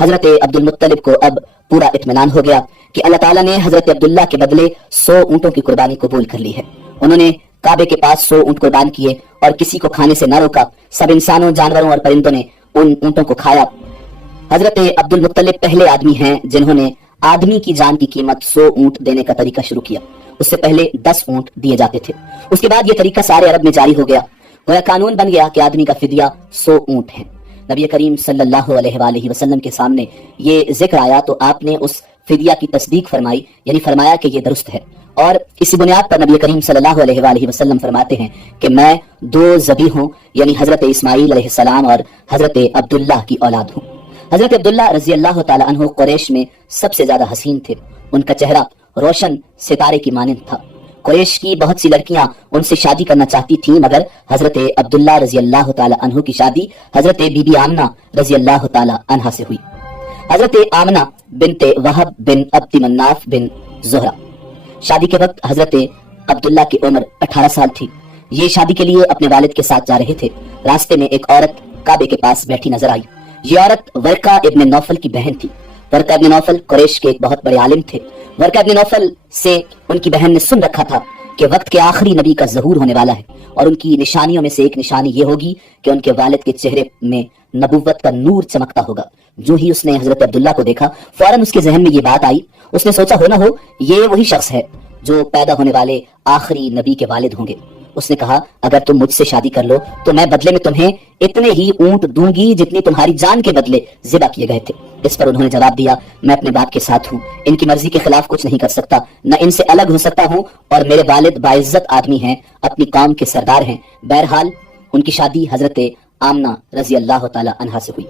حضرت عبد المطلب کو اب پورا اطمینان ہو گیا کہ اللہ تعالیٰ نے حضرت عبداللہ کے بدلے 100 اونٹوں کی قربانی قبول کر لی ہے۔ انہوں نے کعبے کے پاس 100 اونٹ قربان کیے اور کسی کو کھانے سے نہ روکا۔ سب انسانوں، جانوروں اور پرندوں نے ان اونٹوں کو کھایا۔ حضرت عبد المطلب پہلے آدمی ہیں جنہوں نے آدمی کی جان کی قیمت 100 اونٹ دینے کا طریقہ شروع کیا۔ اس سے پہلے 10 اونٹ دیے جاتے تھے۔ اس کے بعد یہ طریقہ سارے عرب میں جاری ہو گیا۔ گویا قانون بن گیا کہ آدمی کا فدیہ 100 اونٹ ہے۔ نبی کریم صلی اللہ علیہ وآلہ وسلم کے سامنے یہ ذکر آیا تو آپ نے اس فدیہ کی تصدیق فرمائی، یعنی فرمایا کہ یہ درست ہے، اور اسی بنیاد پر نبی کریم صلی اللہ علیہ وآلہ وسلم فرماتے ہیں کہ میں 2 ذبیحوں یعنی حضرت اسماعیل علیہ السلام اور حضرت عبداللہ کی اولاد ہوں۔ حضرت عبداللہ رضی اللہ تعالی عنہ قریش میں سب سے زیادہ حسین تھے۔ ان کا چہرہ روشن ستارے کی مانند تھا۔ قریش کی بہت سی لڑکیاں ان سے شادی کرنا چاہتی تھیں، مگر حضرت عبداللہ رضی اللہ تعالی عنہ کی شادی حضرت بی بی آمنہ رضی اللہ تعالی عنہ سے ہوئی۔ حضرت آمنہ بنت وہب بن عبد مناف بن زہرہ۔ شادی کے وقت حضرت عبداللہ کی عمر 18 سال تھی۔ یہ شادی کے لیے اپنے والد کے ساتھ جا رہے تھے۔ راستے میں ایک عورت کعبے کے پاس بیٹھی نظر آئی۔ یہ عورت ورقہ ابن نوفل کی بہن تھی۔ ورقہ ابن نوفل قریش کے ایک بہت بڑے عالم تھے۔ ورقہ ابن نوفل سے ان کی بہن نے سن رکھا تھا کہ وقت کے آخری نبی کا ظہور ہونے والا ہے، اور ان کی نشانیوں میں سے ایک نشانی یہ ہوگی کہ ان کے والد کے چہرے میں نبوت کا نور چمکتا ہوگا۔ جو ہی اس نے حضرت عبداللہ کو دیکھا، فوراً اس کے ذہن میں یہ بات آئی۔ اس نے سوچا ہو نہ ہو یہ وہی شخص ہے جو پیدا ہونے والے آخری نبی کے والد ہوں گے۔ اس نے کہا اگر تم مجھ سے شادی کر لو تو میں بدلے میں تمہیں اتنے ہی اونٹ دوں گی جتنی تمہاری جان کے بدلے ذبح کیے گئے تھے۔ اس پر انہوں نے جواب دیا میں اپنے باپ کے ساتھ ہوں، ان کی مرضی کے خلاف کچھ نہیں کر سکتا، نہ ان سے الگ ہو سکتا ہوں، اور میرے والد باعزت آدمی ہیں، اپنی قوم کے سردار ہیں۔ بہرحال ان کی شادی حضرت آمنہ رضی اللہ تعالی عنہا سے ہوئی۔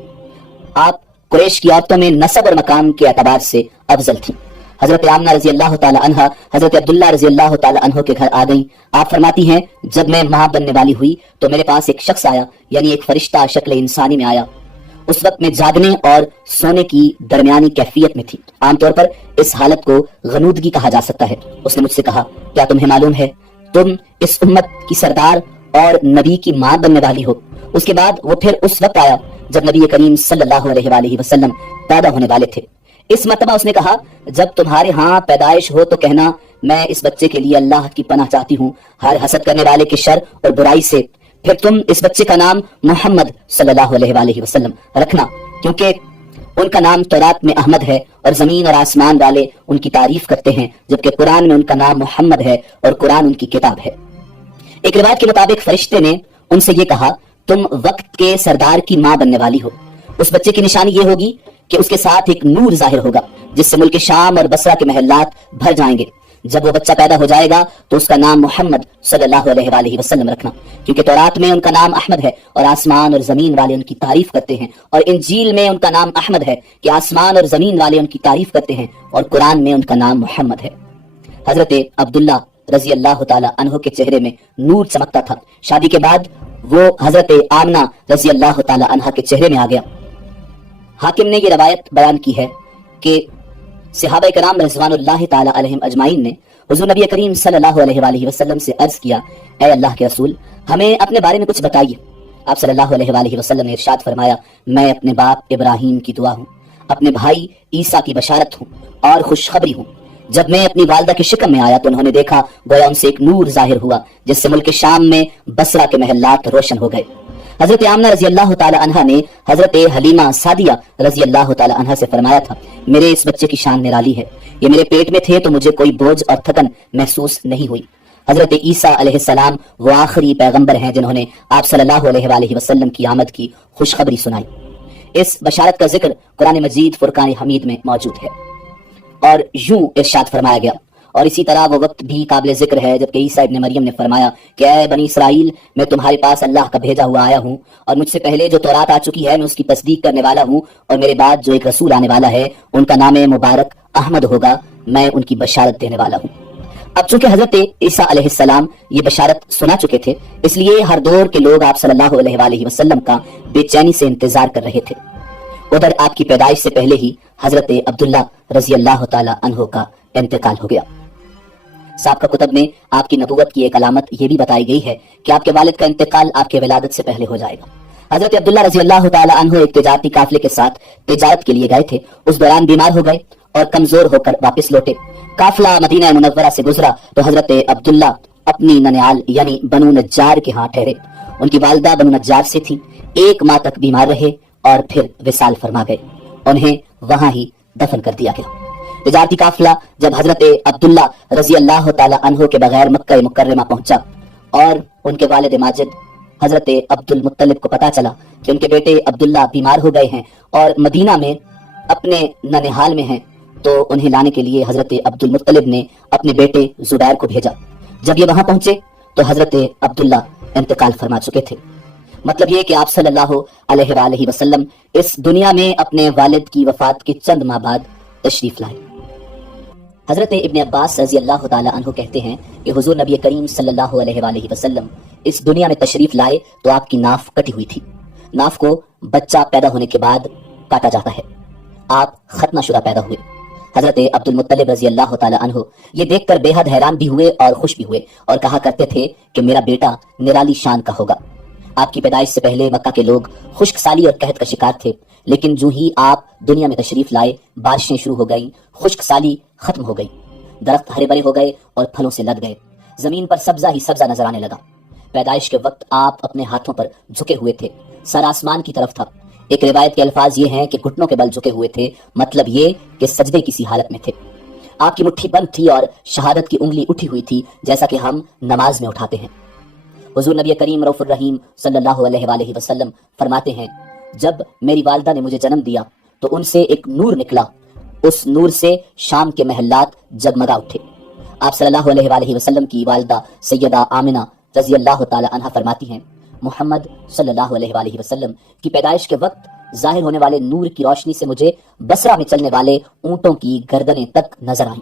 آپ قریش کی عورتوں میں نسب اور مقام کے اعتبار سے افضل تھیں۔ حضرت آمنہ رضی اللہ تعالی عنہا حضرت عبداللہ رضی اللہ تعالی عنہ کے گھر آ گئیں۔ آپ فرماتی ہیں جب میں ماں بننے والی ہوئی تو میرے پاس ایک شخص آیا، یعنی ایک فرشتہ شکل انسانی میں آیا۔ اس وقت میں جاگنے اور سونے کی درمیانی کیفیت میں تھی۔ عام طور پر اس حالت کو غنودگی کہا جا سکتا ہے۔ اس نے مجھ سے کہا کیا تمہیں معلوم ہے تم اس امت کی سردار اور نبی کی ماں بننے والی ہو؟ اس کے بعد وہ پھر اس وقت آیا جب نبی کریم صلی اللہ علیہ وآلہ وسلم پیدا ہونے والے تھے۔ اس مرتبہ اس نے کہا جب تمہارے ہاں پیدائش ہو تو کہنا میں اس بچے کے لیے اللہ کی پناہ چاہتی ہوں ہر حسد کرنے والے کے شر اور برائی سے۔ پھر تم اس بچے کا نام محمد صلی اللہ علیہ وآلہ وسلم رکھنا، کیونکہ ان کا نام تورات میں احمد ہے اور زمین اور آسمان والے ان کی تعریف کرتے ہیں، جبکہ قرآن میں ان کا نام محمد ہے اور قرآن ان کی کتاب ہے۔ ایک روایت کے مطابق فرشتے نے ان سے یہ کہا تم وقت کے سردار کی ماں بننے والی ہو۔ اس بچے کی نشانی یہ ہوگی کہ اس کے ساتھ ایک نور ظاہر ہوگا جس سے ملک شام اور بصرہ کے محلات بھر جائیں گے۔ جب وہ بچہ پیدا ہو جائے گا تو اس کا نام محمد صلی اللہ علیہ وآلہ وسلم رکھنا، کیونکہ تورات میں ان کا نام احمد ہے اور آسمان اور زمین والے ان کی تعریف کرتے ہیں، اور انجیل میں ان کا نام احمد ہے کہ آسمان اور زمین والے ان کی تعریف کرتے ہیں، اور قرآن میں ان کا نام محمد ہے۔ حضرت عبداللہ رضی اللہ تعالی عنہ کے چہرے میں نور چمکتا تھا۔ شادی کے بعد وہ حضرت آمنہ رضی اللہ تعالی عنہ کے چہرے میں آ گیا۔ حاکم نے یہ روایت بیان کی ہے کہ صحابہ کرام رضوان اللہ تعالی علیہم اجمعین نے حضور نبی کریم صلی اللہ علیہ وآلہ وسلم سے عرض کیا اے اللہ کے رسول ہمیں اپنے بارے میں کچھ بتائیے۔ آپ صلی اللہ علیہ وآلہ وسلم نے ارشاد فرمایا میں اپنے باپ ابراہیم کی دعا ہوں، اپنے بھائی عیسیٰ کی بشارت ہوں اور خوشخبری ہوں۔ جب میں اپنی والدہ کی شکم میں آیا تو انہوں نے دیکھا گویا ان سے ایک نور ظاہر ہوا جس سے ملک شام میں بصرہ کے محلات روشن ہو گئے۔ حضرت آمنہ رضی اللہ تعالی عنہ نے حضرت حلیمہ سعدیہ رضی اللہ تعالی عنہ سے فرمایا تھا میرے اس بچے کی شان نرالی ہے، یہ میرے پیٹ میں تھے تو مجھے کوئی بوجھ اور تھکن محسوس نہیں ہوئی۔ حضرت عیسیٰ علیہ السلام وہ آخری پیغمبر ہیں جنہوں نے آپ صلی اللہ علیہ وآلہ وسلم کی آمد کی خوشخبری سنائی۔ اس بشارت کا ذکر قرآن مجید فرقان حمید میں موجود ہے، اور یوں ارشاد فرمایا گیا اور اسی طرح وہ وقت بھی قابل ذکر ہے جبکہ عیسیٰ ابن مریم نے فرمایا کہ اے بنی اسرائیل میں تمہارے پاس اللہ کا بھیجا ہوا آیا ہوں، اور مجھ سے پہلے جو تورات آ چکی ہے میں اس کی تصدیق کرنے والا ہوں، اور میرے بعد جو ایک رسول آنے والا ہے ان کا نام مبارک احمد ہوگا، میں ان کی بشارت دینے والا ہوں۔ اب چونکہ حضرت عیسیٰ علیہ السلام یہ بشارت سنا چکے تھے اس لیے ہر دور کے لوگ آپ صلی اللہ علیہ وآلہ وسلم کا بے چینی سے انتظار کر رہے تھے۔ ادھر آپ کی پیدائش سے پہلے ہی حضرت عبداللہ رضی اللہ تعالی عنہ کا انتقال ہو گیا۔ سابقہ کتب میں آپ کی نبوت کی ایک علامت یہ بھی بتائی گئی ہے کہ آپ کے والد کا انتقال آپ کے ولادت سے پہلے ہو جائے گا۔ حضرت عبداللہ رضی اللہ تعالی عنہ ایک تجارتی قافلے کے ساتھ تجارت کے لیے گئے تھے. اس دوران بیمار ہو گئے اور کمزور ہو کر واپس لوٹے. قافلہ مدینہ منورہ سے گزرا تو حضرت عبداللہ اپنی ننیال یعنی بنو نجار کے ہاں ٹھہرے. ان کی والدہ بنو نجار سے تھی. 1 ماہ تک بیمار رہے اور پھر وصال فرما گئے. انہیں وہاں ہی دفن کر دیا گیا. تجارتی قافلہ جب حضرت عبداللہ رضی اللہ تعالی عنہ کے بغیر مکہ مکرمہ پہنچا اور ان کے والد ماجد حضرت عبد المطلب کو پتا چلا کہ ان کے بیٹے عبداللہ بیمار ہو گئے ہیں اور مدینہ میں اپنے ننہال میں ہیں، تو انہیں لانے کے لیے حضرت عبد المطلب نے اپنے بیٹے زبیر کو بھیجا. جب یہ وہاں پہنچے تو حضرت عبداللہ انتقال فرما چکے تھے. مطلب یہ کہ آپ صلی اللہ علیہ وآلہ وسلم اس دنیا میں اپنے والد کی وفات کے چند ماہ بعد تشریف لائے. حضرت ابن عباس رضی اللہ تعالی عنہ کہتے ہیں کہ حضور نبی کریم صلی اللہ علیہ وآلہ وسلم اس دنیا میں تشریف لائے تو آپ کی ناف کٹی ہوئی تھی. ناف کو بچہ پیدا ہونے کے بعد کاٹا جاتا ہے. آپ ختنہ شدہ پیدا ہوئے. حضرت عبد المطلب رضی اللہ تعالی عنہ یہ دیکھ کر بے حد حیران بھی ہوئے اور خوش بھی ہوئے اور کہا کرتے تھے کہ میرا بیٹا نرالی شان کا ہوگا. آپ کی پیدائش سے پہلے مکہ کے لوگ خشک سالی اور قحط کا شکار تھے، لیکن جو ہی آپ دنیا میں تشریف لائے بارشیں شروع ہو گئیں، خشک سالی ختم ہو گئی، درخت ہرے بھرے ہو گئے اور پھلوں سے لد گئے، زمین پر سبزہ ہی سبزہ نظر آنے لگا. پیدائش کے وقت آپ اپنے ہاتھوں پر جھکے ہوئے تھے، سر آسمان کی طرف تھا. ایک روایت کے الفاظ یہ ہیں کہ گھٹنوں کے بل جھکے ہوئے تھے، مطلب یہ کہ سجدے کسی حالت میں تھے. آپ کی مٹھی بند تھی اور شہادت کی انگلی اٹھی ہوئی تھی جیسا کہ ہم نماز میں اٹھاتے ہیں. حضور نبی کریم رؤوف الرحیم صلی اللہ علیہ وآلہ وسلم فرماتے ہیں جب میری والدہ نے مجھے جنم دیا تو ان سے ایک نور نکلا، اس نور سے شام کے محلات جگمگا اٹھے. آپ صلی اللہ علیہ وآلہ وسلم کی والدہ سیدہ آمنہ رضی اللہ تعالی عنہ فرماتی ہیں محمد صلی اللہ علیہ وآلہ وسلم کی پیدائش کے وقت ظاہر ہونے والے نور کی روشنی سے مجھے بصرہ میں چلنے والے اونٹوں کی گردنیں تک نظر آئیں.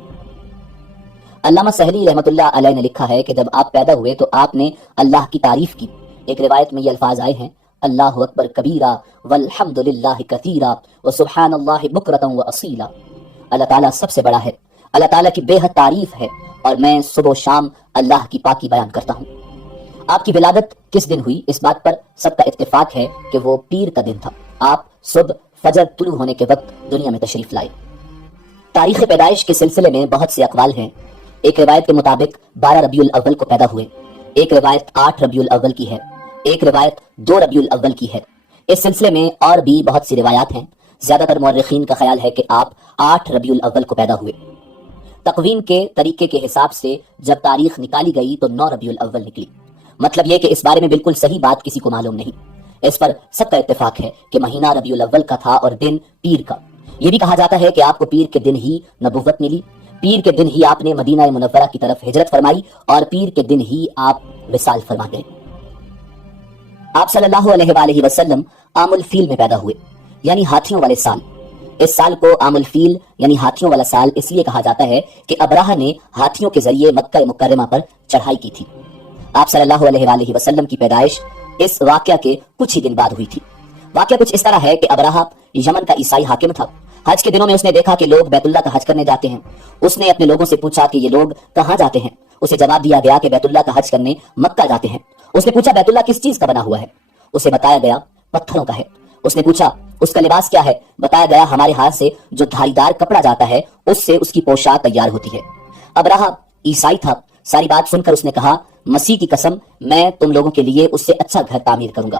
علامہ سہلی رحمۃ اللہ علیہ نے لکھا ہے کہ جب آپ پیدا ہوئے تو آپ نے اللہ کی تعریف کی. ایک روایت میں یہ الفاظ آئے ہیں اللہ اکبر کبیرہ والحمد للہ کثیرہ وسبحان اللہ بکرۃ واصیلا. اللہ تعالیٰ سب سے بڑا ہے، اللہ تعالیٰ کی بے حد تعریف ہے اور میں صبح و شام اللہ کی پاکی بیان کرتا ہوں. آپ کی ولادت کس دن ہوئی اس بات پر سب کا اتفاق ہے کہ وہ پیر کا دن تھا. آپ صبح فجر طلوع ہونے کے وقت دنیا میں تشریف لائے. تاریخ پیدائش کے سلسلے میں بہت سے اقوال ہیں. ایک روایت کے مطابق 12 ربیع الاول کو پیدا ہوئے، ایک روایت 8 ربیع الاول کی ہے، ایک روایت 2 ربیع الاول کی ہے. اس سلسلے میں اور بھی بہت سی روایات ہیں. زیادہ تر مورخین کا خیال ہے کہ آپ 8 ربیع الاول کو پیدا ہوئے. تقویم کے طریقے کے حساب سے جب تاریخ نکالی گئی تو 9 ربیع الاول نکلی. مطلب یہ کہ اس بارے میں بالکل صحیح بات کسی کو معلوم نہیں. اس پر سب کا اتفاق ہے کہ مہینہ ربیع الاول کا تھا اور دن پیر کا. یہ بھی کہا جاتا ہے کہ آپ کو پیر کے دن ہی نبوت ملی، پیر کے دن ہی آپ نے مدینہ منورہ کی طرف ہجرت فرمائی اور پیر کے دن ہی آپ وصال فرما گئے. آپ صلی اللہ علیہ وآلہ وسلم عام الفیل میں پیدا ہوئے یعنی ہاتھیوں والے سال. اس سال کو عام الفیل یعنی ہاتھیوں والا سال اس لیے کہا جاتا ہے کہ ابراہ نے ہاتھیوں کے ذریعے مکہ مکرمہ پر چڑھائی کی تھی. آپ صلی اللہ علیہ وآلہ وسلم کی پیدائش اس واقعہ کے کچھ ہی دن بعد ہوئی تھی. واقعہ کچھ اس طرح ہے کہ ابراہ یمن کا عیسائی حاکم تھا. حج کے دنوں میں اس نے دیکھا کہ لوگ بیت اللہ کا حج کرنے جاتے ہیں. اس نے اپنے لوگوں سے پوچھا کہ یہ لوگ کہاں جاتے ہیں. اسے جواب دیا گیا کہ بیت اللہ کا حج کرنے مکہ جاتے ہیں. اس نے پوچھا بیت اللہ کس چیز کا بنا ہوا ہے. اسے بتایا گیا پتھروں کا ہے. اس نے پوچھا اس کا لباس کیا ہے. بتایا گیا ہمارے ہاتھ سے جو دھاری دار کپڑا جاتا ہے اس سے اس کی پوشاک تیار ہوتی ہے. ابراہ عیسائی تھا. ساری بات سن کر اس نے کہا مسیح کی قسم میں تم لوگوں کے لیے اس سے اچھا گھر تعمیر کروں گا.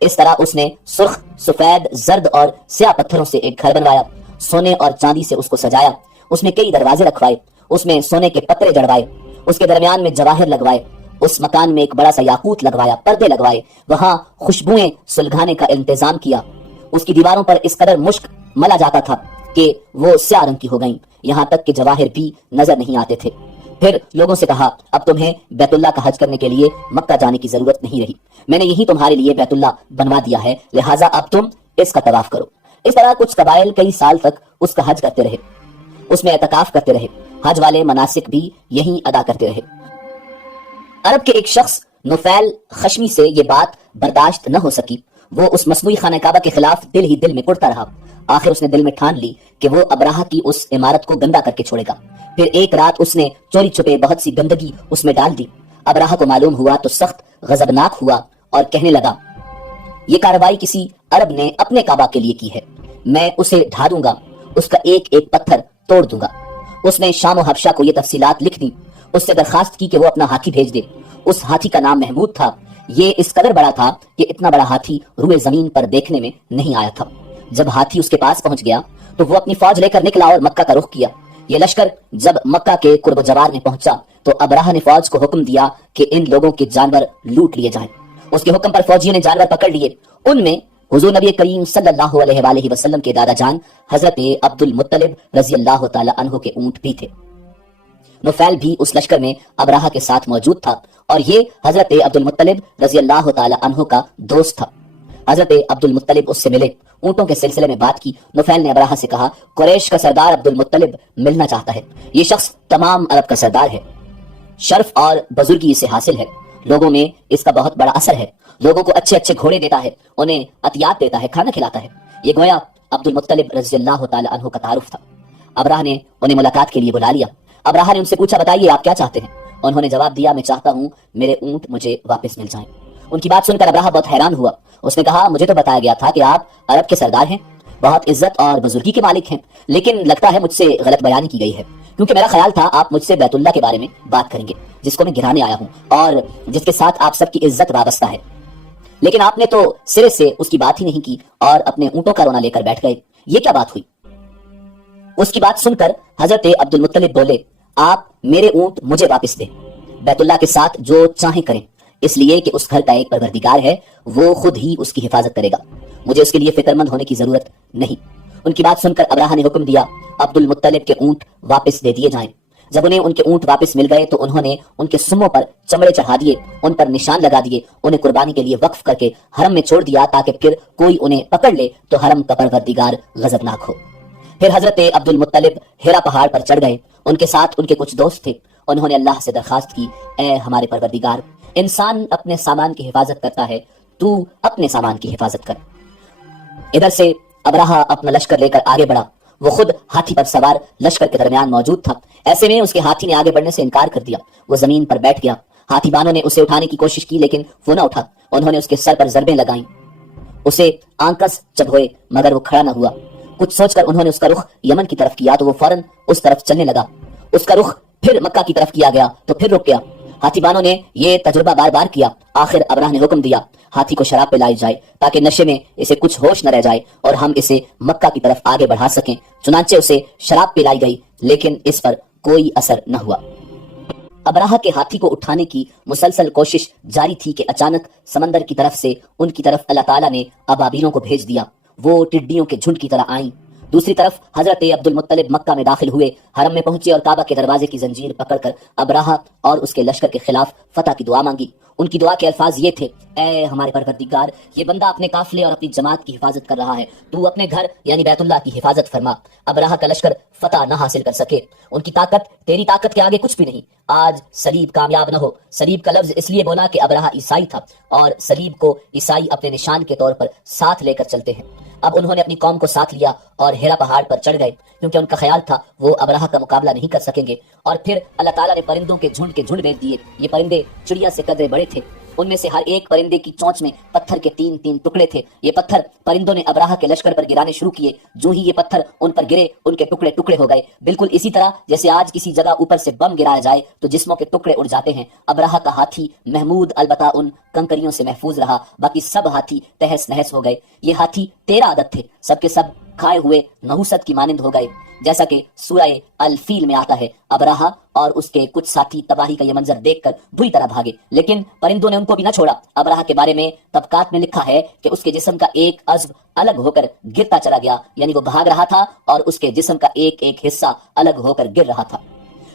اس طرح اس نے سرخ، سفید، زرد اور سیاہ پتھروں سے ایک گھر بنوایا. سونے اور چاندی سے اس کو سجایا. اس میں کئی دروازے رکھوائے. اس میں سونے کے پترے جڑوائے. اس کے درمیان میں جواہر لگوائے. اس مکان میں ایک بڑا سا یاقوت لگوایا. پردے لگوائے. وہاں خوشبوئیں سلگانے کا انتظام کیا. اس کی دیواروں پر اس قدر مشک ملا جاتا تھا کہ وہ سیاہ رنگ کی ہو گئیں، یہاں تک کہ جواہر بھی نظر نہیں آتے تھے. پھر لوگوں سے کہا اب تمہیں بیت اللہ کا حج کرنے کے لیے مکہ جانے کی ضرورت نہیں رہی. میں نے یہی تمہارے لیے بیت اللہ بنوا دیا ہے، لہٰذا اب تم اس کا طواف کرو. اس طرح کچھ قبائل کئی سال تک اس کا حج کرتے رہے، اس میں اعتکاف کرتے رہے. حج والے مناسک بھی یہی ادا کرتے رہے. عرب کے ایک شخص نفیل خشمی سے یہ بات برداشت نہ ہو سکی. وہ اس مصنوعی خانہ کعبہ کے خلاف دل ہی دل میں کڑتا رہا. آخر اس نے دل میں ٹھان لی کہ وہ ابراہ کی اس عمارت کو گندا کر کے چھوڑے گا. پھر ایک رات اس نے چوری چھپے بہت سی گندگی اس میں ڈال دی. ابراہ کو معلوم ہوا تو سخت غضبناک ہوا اور کہنے لگا یہ کارروائی کسی عرب نے اپنے کعبہ کے لیے کی ہے، میں اسے ڈھا دوں گا، اس کا ایک ایک پتھر توڑ دوں گا۔ اس نے شام و حبشہ کو یہ تفصیلات لکھ دی، اس سے درخواست کی کہ وہ اپنا ہاتھی بھیج دے۔ اس ہاتھی کا نام محمود تھا، یہ اس قدر بڑا تھا کہ اتنا بڑا ہاتھی روئے زمین پر دیکھنے میں نہیں آیا تھا۔ جب ہاتھی اس کے پاس پہنچ گیا تو وہ اپنی فوج لے کر نکلا اور مکہ کا رخ کیا۔ یہ لشکر جب مکہ کے قرب و جوار میں پہنچا تو ابرہہ نے فوج کو حکم دیا کہ ان لوگوں کے جانور لوٹ لیے جائیں۔ اس کے حکم پر فوجیوں نے جانور پکڑ لیے، ان میں حضور نبی کریم صلی اللہ علیہ وآلہ وسلم کے دادا جان حضرت عبد المطلب رضی اللہ تعالی عنہ کے اونٹ بھی تھے۔ نفیل بھی اس لشکر میں ابرہہ کے ساتھ موجود تھا اور یہ حضرت عبد المطلب رضی اللہ تعالی عنہ کا دوست تھا۔ حضرت عبد المطلب اس سے ملے، اونٹوں کے سلسلے میں بات کی۔ نفیل نے ابرہہ سے کہا، قریش کا سردار عبد المطلب ملنا چاہتا ہے، یہ شخص تمام عرب کا سردار ہے، شرف اور بزرگی اسے حاصل ہے، لوگوں میں اس کا بہت بڑا اثر ہے، لوگوں کو اچھے اچھے گھوڑے دیتا ہے، انہیں عطیات دیتا ہے، کھانا کھلاتا ہے۔ یہ گویا عبد المطلب رضی اللہ تعالی عنہ کا تعارف تھا۔ ابرہہ نے انہیں ملاقات کے لیے بلا لیا۔ ابرہہ نے ان سے پوچھا، بتائیے آپ کیا چاہتے ہیں؟ انہوں نے جواب دیا، میں چاہتا ہوں میرے اونٹ مجھے واپس مل جائیں۔ ان کی بات سن کر ابرہہ بہت حیران ہوا۔ اس نے کہا، مجھے تو بتایا گیا تھا کہ آپ عرب کے سردار ہیں، بہت عزت اور بزرگی کے مالک ہیں، لیکن لگتا ہے مجھ سے غلط بیانی کی گئی ہے، کیونکہ میرا خیال تھا آپ مجھ سے بیت اللہ کے بارے میں بات کریں گے، جس کو میں گرانے آیا ہوں اور جس کے ساتھ آپ سب کی عزت وابستہ ہے، لیکن آپ نے تو سرے سے اس کی بات ہی نہیں کی اور اپنے اونٹوں کا رونا لے کر بیٹھ گئے، یہ کیا بات ہوئی؟ اس کی بات سن کر حضرت عبد المطلب بولے، آپ میرے اونٹ مجھے واپس دیں، بیت اللہ کے ساتھ جو چاہیں کریں، اس لیے کہ اس گھر کا ایک پروردگار ہے، وہ خود ہی اس کی حفاظت کرے گا، مجھے اس کے لیے فکر مند ہونے کی ضرورت نہیں۔ ان کی بات سن کر ابرہہ نے حکم دیا، عبد المطلب کے اونٹ واپس دے دیے جائیں۔ جب انہیں ان کے اونٹ واپس مل گئے تو انہوں نے ان کے سموں پر چمڑے چڑھا دیے، ان پر نشان لگا دیے، انہیں قربانی کے لیے وقف کر کے حرم میں چھوڑ دیا تاکہ پھر کوئی انہیں پکڑ لے تو حرم کا پروردگار غضبناک ہو۔ پھر حضرت عبد المطلب ہیرا پہاڑ پر چڑھ گئے، ان کے ساتھ ان کے کچھ دوست تھے۔ انہوں نے اللہ سے درخواست کی، اے ہمارے پروردگار، انسان اپنے سامان کی حفاظت کرتا ہے، تو اپنے سامان کی حفاظت کر۔ ادھر سے ابرہہ اپنا لشکر لے کر آگے بڑھا، وہ خود ہاتھی پر سوار لشکر کے درمیان موجود تھا۔ ایسے میں اس کے ہاتھی نے آگے بڑھنے سے انکار کر دیا، وہ زمین پر بیٹھ گیا۔ ہاتھی بانوں نے اسے اٹھانے کی کوشش کی لیکن وہ نہ اٹھا، انہوں نے اس کے سر پر ضربیں لگائیں، اسے آنکس چبھوئے مگر وہ کھڑا نہ ہوا۔ کچھ سوچ کر انہوں نے اس کا رخ یمن کی طرف کیا تو وہ فوراً اس طرف چلنے لگا، اس کا رخ پھر مکہ کی طرف کیا گیا تو پھر رک گیا۔ ہاتھی بانوں نے یہ تجربہ بار بار کیا، آخر ابرہہ نے حکم دیا، ہاتھی کو شراب پلائی جائے تاکہ نشے میں اسے کچھ ہوش نہ رہ جائے اور ہم اسے مکہ کی طرف آگے بڑھا سکیں۔ چنانچہ اسے شراب پلائی گئی لیکن اس پر کوئی اثر نہ ہوا۔ ابرہہ کے ہاتھی کو اٹھانے کی مسلسل کوشش جاری تھی کہ اچانک سمندر کی طرف سے ان کی طرف اللہ تعالیٰ نے ابابیلوں کو بھیج دیا، وہ ٹڈیوں کے جھنڈ کی طرح آئیں۔ دوسری طرف حضرت عبد المطلب مکہ میں داخل ہوئے، حرم میں پہنچے اور کعبہ کے دروازے کی زنجیر پکڑ کر ابرہہ اور اس کے لشکر کے خلاف فتح کی دعا مانگی۔ ان کی دعا کے الفاظ یہ تھے، اے ہمارے پروردگار، یہ بندہ اپنے قافلے اور اپنی جماعت کی حفاظت کر رہا ہے، تو اپنے گھر یعنی بیت اللہ کی حفاظت فرما، ابرہہ کا لشکر فتح نہ حاصل کر سکے، ان کی طاقت تیری طاقت کے آگے کچھ بھی نہیں، آج صلیب کامیاب نہ ہو۔ صلیب کا لفظ اس لیے بولا کہ ابرہہ عیسائی تھا اور صلیب کو عیسائی اپنے نشان کے طور پر ساتھ لے کر چلتے ہیں۔ اب انہوں نے اپنی قوم کو ساتھ لیا اور ہیرا پہاڑ پر چڑھ گئے، کیونکہ ان کا خیال تھا وہ ابرہہ کا مقابلہ نہیں کر سکیں گے۔ اور پھر اللہ تعالیٰ نے پرندوں کے جھنڈ بھیج دیے، یہ پرندے چڑیا سے قدرے بڑے تھے، ان میں سے ہر ایک پرندے کی چونچ میں پتھر کے 3 ٹکڑے تھے۔ یہ پتھر پرندوں نے ابرہہ کے لشکر پر گرانے شروع کیے، جو ہی یہ پتھر ان پر گرے ان کے ٹکڑے ٹکڑے ہو گئے، بالکل اسی طرح جیسے آج کسی جگہ اوپر سے بم گرایا جائے تو جسموں کے ٹکڑے اڑ جاتے ہیں۔ ابرہہ کا ہاتھی محمود البتہ ان کنکریوں سے محفوظ رہا، باقی سب ہاتھی تہس نہس ہو گئے۔ یہ ہاتھی 13 عدد تھے، سب کے سب کھائے ہوئے نحوست کی مانند ہو گئے، جیسا کہ سورہ الفیل میں آتا ہے۔ ابرہہ اور اس کے کچھ ساتھی تباہی کا یہ منظر دیکھ کر بری طرح بھاگے، لیکن پرندوں نے ان کو بھی نہ چھوڑا۔ ابرہہ کے بارے میں طبقات میں لکھا ہے کہ اس کے جسم کا ایک عضو الگ ہو کر گرتا چلا گیا، یعنی وہ بھاگ رہا تھا اور اس کے جسم کا ایک ایک حصہ الگ ہو کر گر رہا تھا۔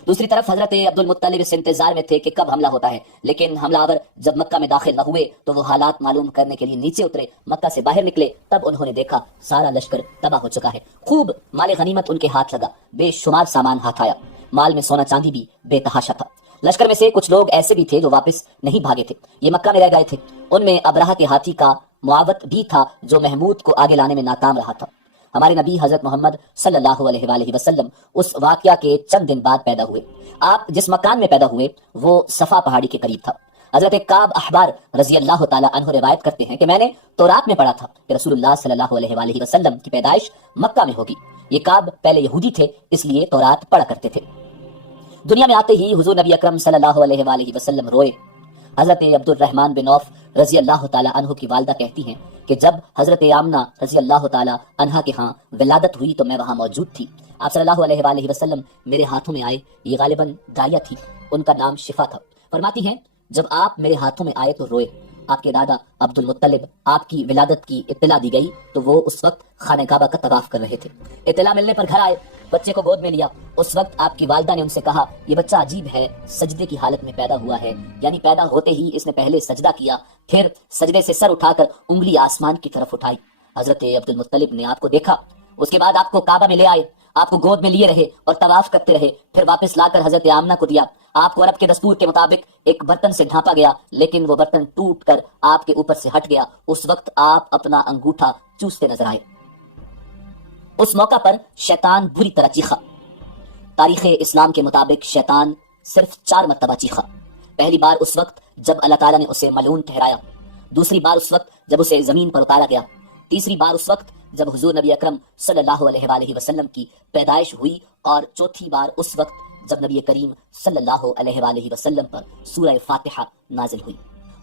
دوسری طرف حضرت عبد المطلب اس انتظار میں تھے کہ کب حملہ ہوتا ہے، لیکن حملہ آور جب مکہ میں داخل نہ ہوئے تو وہ حالات معلوم کرنے کے لیے نیچے اترے، مکہ سے باہر نکلے، تب انہوں نے دیکھا سارا لشکر تباہ ہو چکا ہے، خوب مال غنیمت ان کے ہاتھ لگا، بے شمار سامان ہاتھ آیا، مال میں سونا چاندی بھی بے تحاشا تھا۔ لشکر میں سے کچھ لوگ ایسے بھی تھے جو واپس نہیں بھاگے تھے، یہ مکہ میں رہ گئے تھے، ان میں ابرہہ کے ہاتھی کا معاوت بھی تھا جو محمود کو آگے لانے میں ناکام رہا تھا۔ ہمارے نبی حضرت محمد صلی اللہ علیہ وآلہ وسلم اس واقعہ کے چند دن بعد پیدا ہوئے۔ آپ جس مکان میں پیدا ہوئے وہ صفا پہاڑی کے قریب تھا۔ حضرت کعب احبار رضی اللہ تعالی عنہ روایت کرتے ہیں کہ میں نے تورات میں پڑھا تھا کہ رسول اللہ صلی اللہ علیہ وآلہ وسلم کی پیدائش مکہ میں ہوگی۔ یہ کعب پہلے یہودی تھے، اس لیے تورات پڑھا کرتے تھے۔ دنیا میں آتے ہی حضور نبی اکرم صلی اللہ علیہ وآلہ وسلم روئے۔ حضرت عبد الرحمن بن عوف رضی اللہ تعالی عنہ کی والدہ کہتی ہیں کہ جب حضرت آمنہ رضی اللہ تعالی عنہا کے ہاں ولادت ہوئی تو میں وہاں موجود تھی۔ آپ صلی اللہ علیہ وآلہ وسلم میرے ہاتھوں میں آئے، یہ غالباً داعیہ تھی، ان کا نام شفا تھا۔ فرماتی ہیں جب آپ میرے ہاتھوں میں آئے تو روئے۔ آپ کے دادا عبد المطلب آپ کی ولادت کی اطلاع دی گئی تو وہ اس وقت خانہ کعبہ کا طواف کر رہے تھے۔ اطلاع ملنے پر گھر آئے، بچے کو گود میں لیا۔ اس وقت آپ کی والدہ نے ان سے کہا یہ بچہ عجیب ہے، سجدے کی حالت میں پیدا ہوا ہے، یعنی پیدا ہوتے ہی اس نے پہلے سجدہ کیا، پھر سجدے سے سر اٹھا کر انگلی آسمان کی طرف اٹھائی۔ حضرت عبد المطلب نے آپ کو دیکھا، اس کے بعد آپ کو کعبہ میں لے آئے، آپ کو گود میں لیے رہے اور طواف کرتے رہے، پھر واپس لا کر حضرت آمنہ کو دیا۔ آپ کو عرب کے دستور کے مطابق ایک برتن سے ڈھانپا گیا، لیکن وہ برتن ٹوٹ کر آپ کے اوپر سے ہٹ گیا۔ اس وقت آپ اپنا انگوٹھا چوستے نظر آئے۔ اس موقع پر شیطان بری طرح چیخا۔ تاریخ اسلام کے مطابق شیطان صرف 4 مرتبہ چیخا۔ پہلی بار اس وقت جب اللہ تعالیٰ نے اسے ملعون ٹھہرایا، دوسری بار اس وقت جب اسے زمین پر اتارا گیا، تیسری بار اس وقت جب حضور نبی اکرم صلی اللہ علیہ وآلہ وسلم کی پیدائش ہوئی، اور چوتھی بار اس وقت جب نبی کریم صلی اللہ علیہ وآلہ وسلم پر سورہ فاتحہ نازل ہوئی۔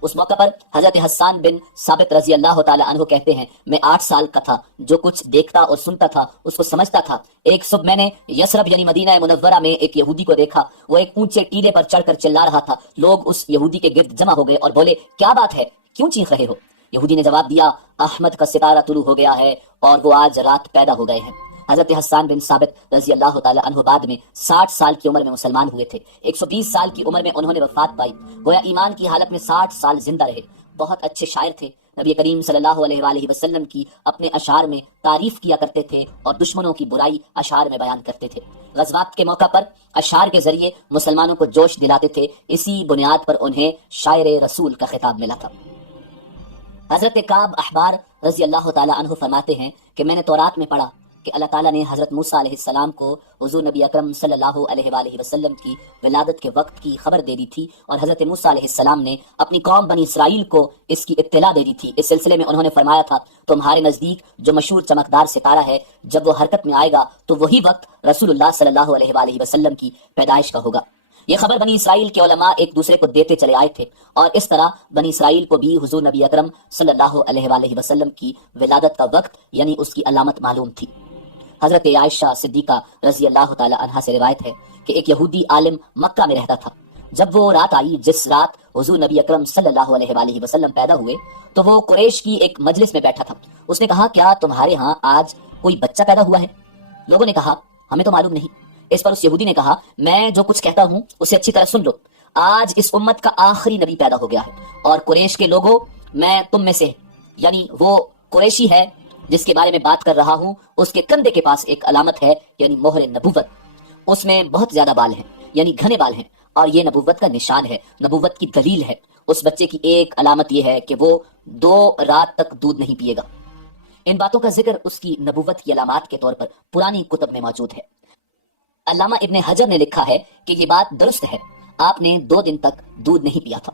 اس موقع پر حضرت حسان بن ثابت رضی اللہ تعالی عنہ کہتے ہیں میں 8 سال کا تھا، جو کچھ دیکھتا اور سنتا تھا اس کو سمجھتا تھا۔ ایک صبح میں نے یثرب یعنی مدینہ منورہ میں ایک یہودی کو دیکھا، وہ ایک اونچے ٹیلے پر چڑھ کر چلا رہا تھا۔ لوگ اس یہودی کے گرد جمع ہو گئے اور بولے کیا بات ہے، کیوں چیخ رہے ہو؟ یہودی نے جواب دیا احمد کا ستارہ طلوع ہو گیا ہے اور وہ آج رات پیدا ہو گئے ہیں۔ حضرت حسان بن ثابت رضی اللہ تعالی عنہ بعد میں 60 سال کی عمر میں مسلمان ہوئے تھے۔ 120 سال کی عمر میں انہوں نے وفات پائی، گویا ایمان کی حالت میں 60 سال زندہ رہے۔ بہت اچھے شاعر تھے، نبی کریم صلی اللہ علیہ وآلہ وسلم کی اپنے اشعار میں تعریف کیا کرتے تھے اور دشمنوں کی برائی اشعار میں بیان کرتے تھے۔ غزوات کے موقع پر اشعار کے ذریعے مسلمانوں کو جوش دلاتے تھے، اسی بنیاد پر انہیں شاعر رسول کا خطاب ملا تھا۔ حضرت کعب احبار رضی اللہ تعالی عنہ فرماتے ہیں کہ میں نے تورات میں پڑھا کہ اللہ تعالیٰ نے حضرت موسیٰ علیہ السلام کو حضور نبی اکرم صلی اللہ علیہ وآلہ وسلم کی ولادت کے وقت کی خبر دے دی تھی، اور حضرت موسیٰ علیہ السلام نے اپنی قوم بنی اسرائیل کو اس کی اطلاع دے دی تھی۔ اس سلسلے میں انہوں نے فرمایا تھا تمہارے نزدیک جو مشہور چمکدار ستارہ ہے، جب وہ حرکت میں آئے گا تو وہی وقت رسول اللہ صلی اللہ علیہ وآلہ وسلم کی پیدائش کا ہوگا۔ یہ خبر بنی اسرائیل کے علماء ایک دوسرے کو دیتے چلے آئے تھے، اور اس طرح بنی اسرائیل کو بھی حضور نبی اکرم صلی اللہ علیہ وآلہ وسلم کی ولادت کا وقت یعنی اس کی علامت معلوم تھی۔ حضرت عائشہ صدیقہ رضی اللہ تعالی عنہا سے روایت ہے کہ ایک یہودی عالم مکہ میں رہتا تھا۔ جب وہ رات آئی جس رات حضور نبی اکرم صلی اللہ علیہ وآلہ وسلم پیدا ہوئے تو وہ قریش کی ایک مجلس میں بیٹھا تھا۔ اس نے کہا کیا تمہارے ہاں آج کوئی بچہ پیدا ہوا ہے؟ لوگوں نے کہا ہمیں تو معلوم نہیں۔ اس پر اس یہودی نے کہا میں جو کچھ کہتا ہوں اسے اچھی طرح سن لو، آج اس امت کا آخری نبی پیدا ہو گیا ہے، اور قریش کے لوگوں میں تم میں سے یعنی وہ قریشی ہے جس کے بارے میں بات کر رہا ہوں، اس کے کندھے کے پاس ایک علامت ہے یعنی مہر نبوت، اس میں بہت زیادہ بال ہیں یعنی گھنے بال ہیں، اور یہ نبوت کا نشان ہے، نبوت کی دلیل ہے۔ اس بچے کی ایک علامت یہ ہے کہ وہ 2 رات تک دودھ نہیں پیے گا۔ ان باتوں کا ذکر اس کی نبوت کی علامات کے طور پر پرانی کتب میں موجود ہے۔ علامہ ابن حجر نے لکھا ہے کہ یہ بات درست ہے، آپ نے 2 دن تک دودھ نہیں پیا تھا۔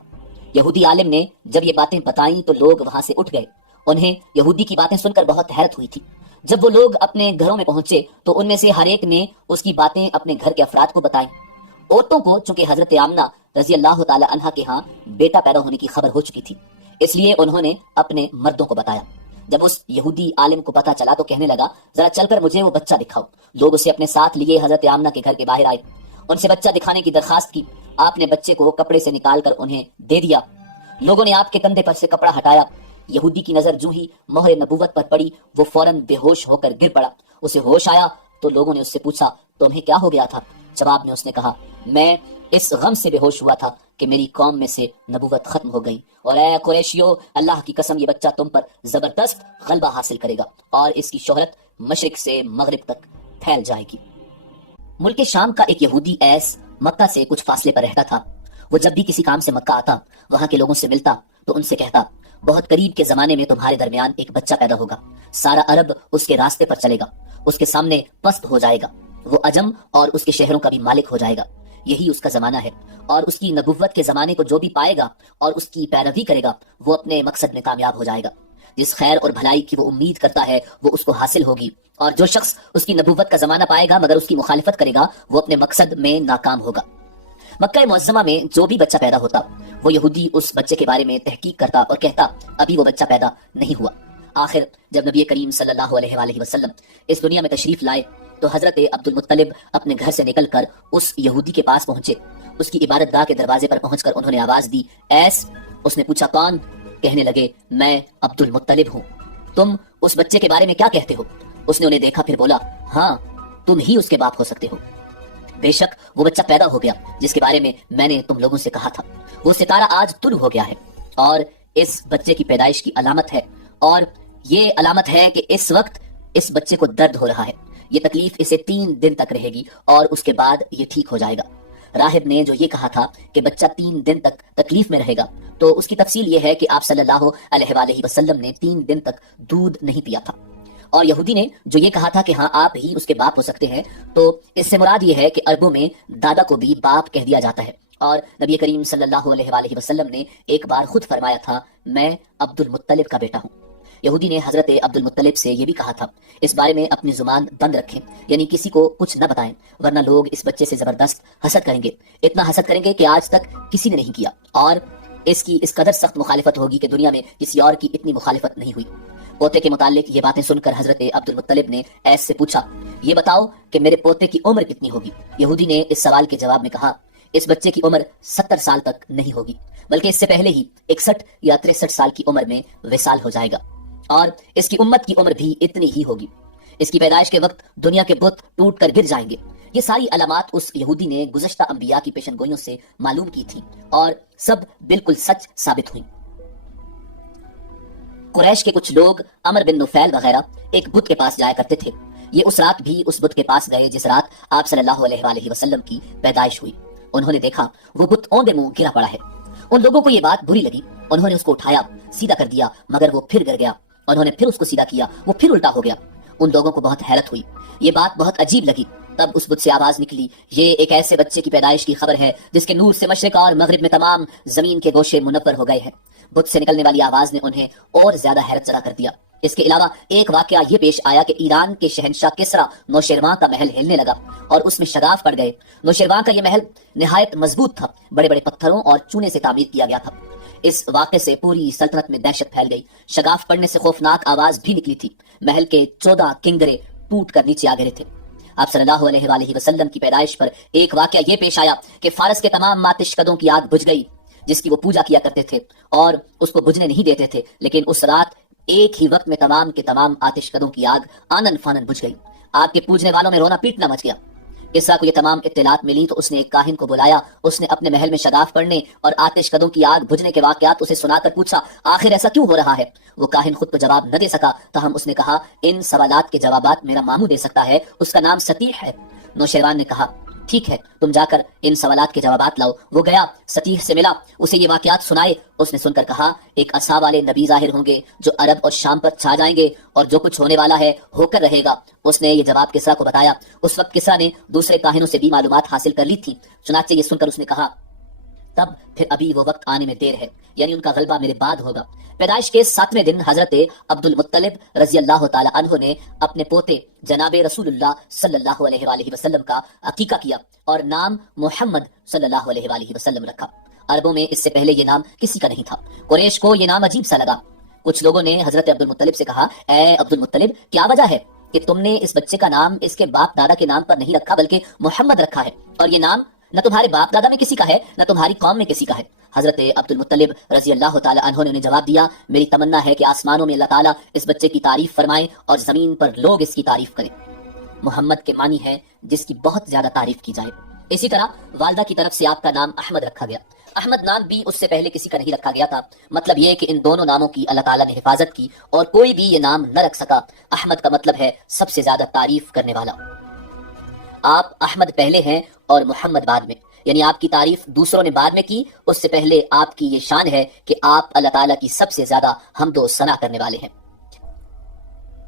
یہودی عالم نے جب یہ باتیں بتائیں تو لوگ وہاں سے اٹھ گئے، انہیں یہودی کی باتیں سن کر بہت حیرت ہوئی تھی۔ جب وہ لوگ اپنے گھروں میں پہنچے تو ان میں سے ہر ایک نے اس کی باتیں اپنے گھر کے افراد کو بتائیں۔ عورتوں کو چونکہ حضرت آمنہ رضی اللہ تعالی عنہا کے ہاں بیٹا پیدا ہونے کی خبر ہو چکی تھی، اس لیے انہوں نے اپنے مردوں کو بتایا۔ جب اس یہودی عالم کو پتہ چلا تو کہنے لگا ذرا چل کر مجھے وہ بچہ دکھاؤ۔ لوگ اسے اپنے ساتھ لیے حضرت آمنہ کے گھر کے باہر آئے، ان سے بچہ دکھانے کی درخواست کی۔ آپ نے بچے کو کپڑے سے نکال کر انہیں دے دیا۔ لوگوں نے آپ کے کندھے پر سے کپڑا ہٹایا۔ یہودی کی نظر جو ہی مہر نبوت پر پڑی وہ فوراً بے ہوش ہو کر گر پڑا۔ اسے ہوش آیا تو لوگوں نے اس سے پوچھا تمہیں کیا ہو گیا تھا؟ جواب میں اس نے کہا میں اس غم سے بے ہوش ہوا تھا کہ میری قوم میں سے نبوت ختم ہو گئی، اور اے قریشیو اللہ کی قسم یہ بچہ تم پر زبردست غلبہ حاصل کرے گا اور اس کی شہرت مشرق سے مغرب تک پھیل جائے گی۔ ملک شام کا ایک یہودی ایس مکہ سے کچھ فاصلے پر رہتا تھا۔ وہ جب بھی کسی کام سے مکہ آتا وہاں کے لوگوں سے ملتا تو ان سے کہتا بہت قریب کے زمانے میں تمہارے درمیان ایک بچہ پیدا ہوگا، سارا عرب اس کے راستے پر چلے گا، اس کے سامنے پست ہو جائے گا، وہ عجم اور اس کے شہروں کا بھی مالک ہو جائے گا۔ یہی اس کا زمانہ ہے، اور اس کی نبوت کے زمانے کو جو بھی پائے گا اور اس کی پیروی کرے گا وہ اپنے مقصد میں کامیاب ہو جائے گا۔ جس خیر اور بھلائی کی وہ امید کرتا ہے وہ اس کو حاصل ہوگی، اور جو شخص اس کی نبوت کا زمانہ پائے گا مگر اس کی مخالفت کرے گا وہ اپنے مقصد میں ناکام ہوگا۔ مکہ معظمہ میں جو بھی بچہ پیدا ہوتا وہ یہودی اس بچے کے بارے میں تحقیق کرتا اور کہتا ابھی وہ بچہ پیدا نہیں ہوا۔ آخر جب نبی کریم صلی اللہ علیہ وآلہ وسلم اس دنیا میں تشریف لائے تو حضرت عبد المطلب اپنے گھر سے نکل کر اس یہودی کے پاس پہنچے۔ اس کی عبادت گاہ کے دروازے پر پہنچ کر انہوں نے آواز دی، ایس؟ اس نے پوچھا کون؟ کہنے لگے میں عبد المطلب ہوں، تم اس بچے کے بارے میں کیا کہتے ہو؟ اس نے انہیں دیکھا پھر بولا، ہاں تم ہی اس کے باپ ہو سکتے ہو، بے شک وہ بچہ پیدا ہو گیا جس کے بارے میں نے تم لوگوں سے کہا تھا، وہ ستارہ آج طلوع ہو گیا ہے، اور اس بچے کی پیدائش کی علامت ہے، اور یہ علامت ہے کہ اس وقت اس بچے کو درد ہو رہا ہے، یہ تکلیف اسے 3 دن تک رہے گی اور اس کے بعد یہ ٹھیک ہو جائے گا۔ راہب نے جو یہ کہا تھا کہ بچہ 3 دن تک تکلیف میں رہے گا، تو اس کی تفصیل یہ ہے کہ آپ صلی اللہ علیہ وآلہ وسلم نے 3 دن تک دودھ نہیں پیا تھا، اور یہودی نے جو یہ کہا تھا کہ ہاں آپ ہی اس کے باپ ہو سکتے ہیں، تو اس سے مراد یہ ہے کہ عربوں میں دادا کو بھی باپ کہہ دیا جاتا ہے، اور نبی کریم صلی اللہ علیہ وآلہ وسلم نے ایک بار خود فرمایا تھا میں عبد المطلب کا بیٹا ہوں۔ یہودی نے حضرت عبد المطلب سے یہ بھی کہا تھا اس بارے میں اپنی زبان بند رکھیں، یعنی کسی کو کچھ نہ بتائیں ورنہ لوگ اس بچے سے زبردست حسد کریں گے، اتنا حسد کریں گے کہ آج تک کسی نے نہیں کیا، اور اس کی اس قدر سخت مخالفت ہوگی کہ دنیا میں کسی اور کی اتنی مخالفت نہیں ہوئی۔ پوتے کے متعلق یہ باتیں سن کر حضرت عبد المطلب نے ایس سے پوچھا، یہ بتاؤ کہ میرے پوتے کی عمر کتنی ہوگی؟ یہودی نے اس سوال کے جواب میں کہا، اس بچے کی عمر 70 سال تک نہیں ہوگی، بلکہ اس سے پہلے ہی 61 یا 63 سال کی عمر میں وصال ہو جائے گا، اور اس کی امت کی عمر بھی اتنی ہی ہوگی۔ اس کی پیدائش کے وقت دنیا کے بت ٹوٹ کر گر جائیں گے۔ یہ ساری علامات اس یہودی نے گزشتہ انبیاء کی پیشن گوئیوں سے معلوم کی تھی اور سب بالکل سچ ثابت ہوئیں۔ قریش کے کچھ لوگ عمر بن نفیل وغیرہ ایک بت کے پاس جایا کرتے تھے، یہ اس رات بھی اس بت کے پاس گئے جس رات آپ صلی اللہ علیہ وآلہ وسلم کی پیدائش ہوئی۔ انہوں نے دیکھا وہ بت اوندے منہ گرا پڑا ہے۔ ان لوگوں کو یہ بات بری لگی، انہوں نے اس کو اٹھایا، سیدھا کر دیا، مگر وہ پھر گر گیا، انہوں نے پھر اس کو سیدھا کیا، وہ پھر الٹا ہو گیا۔ ان لوگوں کو بہت حیرت ہوئی، یہ بات بہت عجیب لگی۔ تب اس بت سے آواز نکلی، یہ ایک ایسے بچے کی پیدائش کی خبر ہے جس کے نور سے مشرق اور مغرب میں تمام زمین کے گوشے منور ہو گئے ہیں۔ بت سے نکلنے والی آواز نے انہیں اور زیادہ حیرت زدہ کر دیا۔ اس کے علاوہ ایک واقعہ یہ پیش آیا کہ ایران کے شہنشاہ کسرا نوشیروان کا محل ہلنے لگا اور اس میں شگاف پڑ گئے۔ نوشیروان کا یہ محل نہایت مضبوط تھا، بڑے بڑے پتھروں اور چونے سے تعمیر کیا گیا تھا۔ اس واقعے سے پوری سلطنت میں دہشت پھیل گئی، شگاف پڑنے سے خوفناک آواز بھی نکلی تھی، محل کے 14 کنگرے ٹوٹ کر نیچے آ گئے تھے۔ آپ صلی اللہ علیہ وآلہ وسلم کی پیدائش پر ایک واقعہ یہ پیش آیا کہ فارس کے تمام آتش کدوں کی آگ بجھ گئی جس کی وہ پوجا کیا کرتے تھے اور اس کو بجھنے نہیں دیتے تھے، لیکن اس رات ایک ہی وقت میں تمام کے تمام آتش کدوں کی آگ آنن فانن بجھ گئی۔ آگ کے پوجنے والوں میں رونا پیٹنا مچ گیا۔ کسرا کو یہ تمام اطلاعات ملی تو اس نے ایک کاہن کو بلایا، اس نے اپنے محل میں شگاف پڑنے اور آتش کدوں کی آگ بجھنے کے واقعات اسے سنا کر پوچھا آخر ایسا کیوں ہو رہا ہے؟ وہ کاہن خود کو جواب نہ دے سکا، تاہم اس نے کہا ان سوالات کے جوابات میرا ماموں دے سکتا ہے، اس کا نام ستیح ہے۔ نوشیروان نے کہا ٹھیک ہے، تم جا کر ان سوالات کے جوابات لاؤ۔ وہ گیا، ستیح سے ملا، اسے یہ واقعات سنائے۔ اس نے سن کر کہا ایک عصا والے نبی ظاہر ہوں گے جو عرب اور شام پر چھا جائیں گے اور جو کچھ ہونے والا ہے ہو کر رہے گا۔ اس نے یہ جواب کسرا کو بتایا۔ اس وقت کسرا نے دوسرے کاہنوں سے بھی معلومات حاصل کر لی تھی، چنانچہ یہ سن کر اس نے کہا تب پھر ابھی وہ وقت آنے میں دیر ہے، یعنی ان کا غلبہ میرے بعد ہوگا۔ پیدائش کے 7ویں دن حضرت عبد المطلب رضی اللہ تعالی عنہ نے اپنے پوتے جناب رسول اللہ صلی اللہ علیہ وآلہ وسلم کا عقیقہ کیا اور نام محمد صلی اللہ علیہ وآلہ وسلم رکھا۔ عربوں میں اس سے پہلے یہ نام کسی کا نہیں تھا۔ قریش کو یہ نام عجیب سا لگا۔ کچھ لوگوں نے حضرت عبد المطلب سے کہا اے عبد المطلب، کیا وجہ ہے کہ تم نے اس بچے کا نام اس کے باپ دادا کے نام پر نہیں رکھا بلکہ محمد رکھا ہے، اور یہ نام نہ تمہارے باپ دادا میں کسی کا ہے نہ تمہاری قوم میں کسی کا ہے؟ حضرت عبد المطلب رضی اللہ تعالی عنہ نے انہیں جواب دیا میری تمنا ہے کہ آسمانوں میں اللہ تعالیٰ اس بچے کی تعریف فرمائے اور زمین پر لوگ اس کی تعریف کریں۔ محمد کے معنی ہے جس کی بہت زیادہ تعریف کی جائے۔ اسی طرح والدہ کی طرف سے آپ کا نام احمد رکھا گیا۔ احمد نام بھی اس سے پہلے کسی کا نہیں رکھا گیا تھا، مطلب یہ کہ ان دونوں ناموں کی اللہ تعالیٰ نے حفاظت کی اور کوئی بھی یہ نام نہ رکھ سکا۔ احمد کا مطلب ہے سب سے زیادہ تعریف کرنے والا۔ آپ احمد پہلے ہیں اور محمد بعد میں، یعنی آپ کی تعریف دوسروں نے بعد میں کی، اس سے پہلے آپ کی یہ شان ہے کہ آپ اللہ تعالیٰ کی سب سے زیادہ حمد و ثنا کرنے والے ہیں۔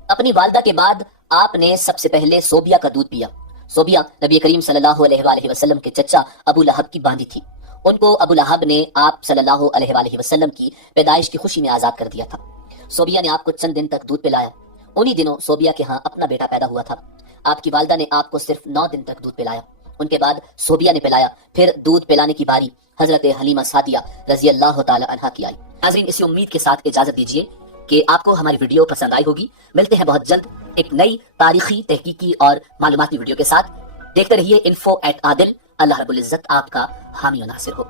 اپنی والدہ کے بعد آپ نے سب سے پہلے صوبیا کا دودھ پیا۔ صوبیہ نبی کریم صلی اللہ علیہ وآلہ وسلم کے چچا ابو لہب کی باندی تھی. ان کو ابو لہب نے آپ صلی اللہ علیہ وآلہ وسلم کی پیدائش کی خوشی میں آزاد کر دیا تھا. صوبیہ نے آپ کو چند دن تک دودھ پلایا. انہی دنوں صوبیہ کے ہاں اپنا بیٹا پیدا ہوا تھا. آپ کی والدہ نے آپ کو صرف 9 دن تک دودھ پلایا. ان کے بعد صوبیہ نے پلایا. پھر دودھ پلانے کی باری حضرت حلیمہ سعدیہ رضی اللہ تعالی عنہا کی آئی. ناظرین، اسی امید کے ساتھ اجازت دیجیے کہ آپ کو ہماری ویڈیو پسند آئی ہوگی. ملتے ہیں بہت جلد ایک نئی تاریخی، تحقیقی اور معلوماتی ویڈیو کے ساتھ. دیکھتے رہیے info@adil. اللہ رب العزت آپ کا حامی و ناصر ہو.